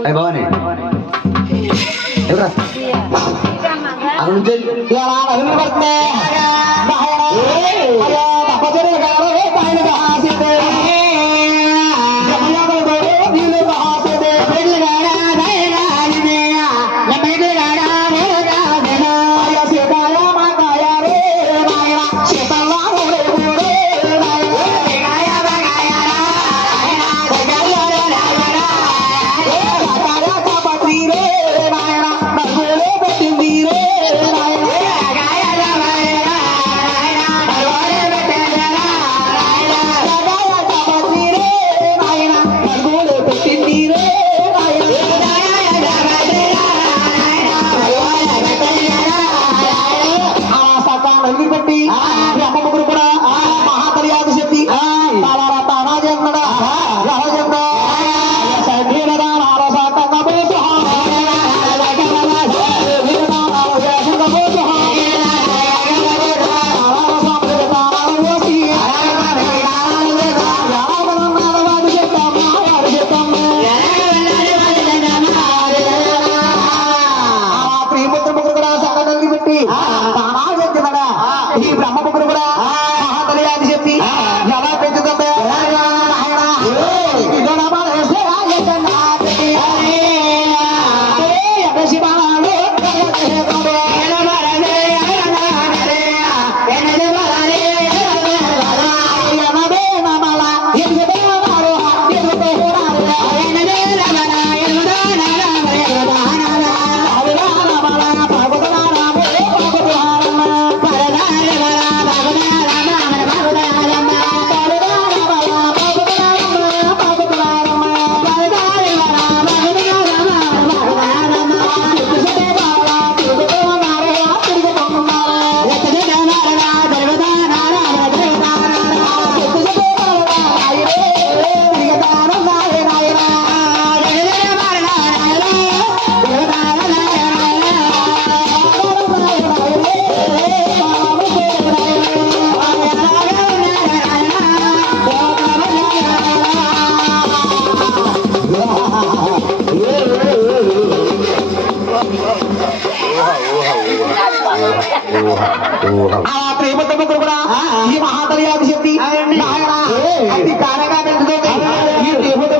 అయ్య భవాని ఎవరా అక్కడ నుంచి. तो हम ప్రేమతో కూడా ఈ మహాతలి అభిషక్తి నాయన అతి కారగా పెంచుతుంది ఈ దేవుడు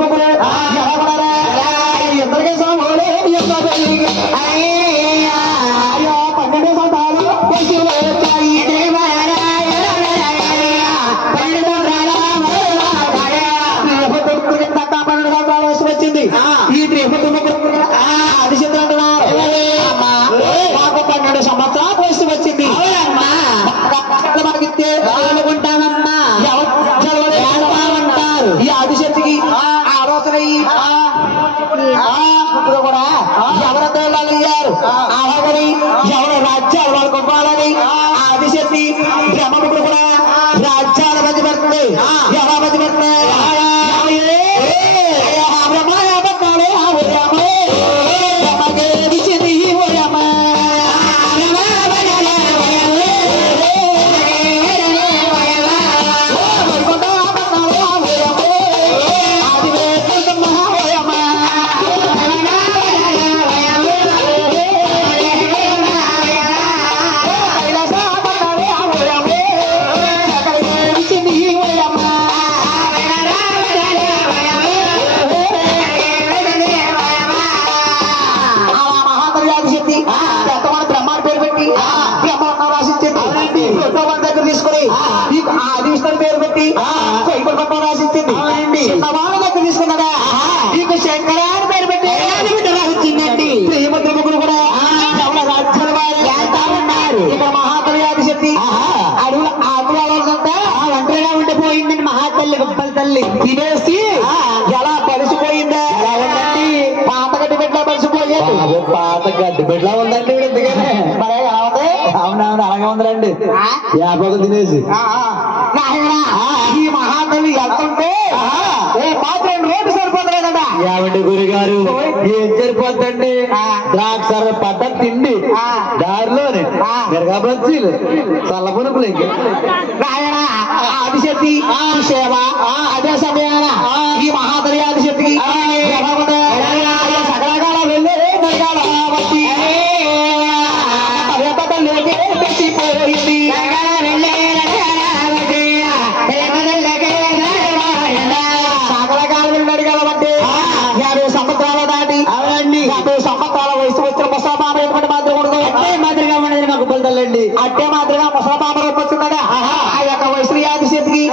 ఆవిడ అలాగే ఉందిలేండి. యాభై తినేసి. ఈ మహాకవి వెళ్తుంటే ఏమండి గురుగారు ఏం సరిపోద్దండి? ద్రాక్ష పట్ట తిండి దారిలోనే మిరగా బజ్జీలు చల్లపునుపులు ఇంకా ఆదిశక్తి సేవ అదే సమయాన ఈ మహాకవి ఆదిశక్తి కట్టే మాదిరిగా ముసలమామరం వచ్చిందట ఆ యొక్క వైశ్రీ ఆదిశక్తికి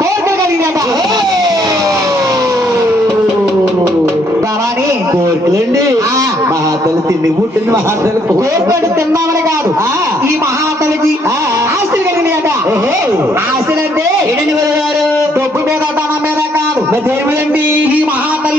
కోరిక కలిగినట భవాని కోరికలండి? మహాతలు తిండి పుట్టింది మహాతలు కోరికలు తిన్నామని కాదు. ఈ మహాతలికి ఆస్తులు కలిగినట ఆస్తులు అంటే ఎడని గారు? డబ్బు మీద ధనం మీద కాదు. దేములండి ఈ మహాతల్లి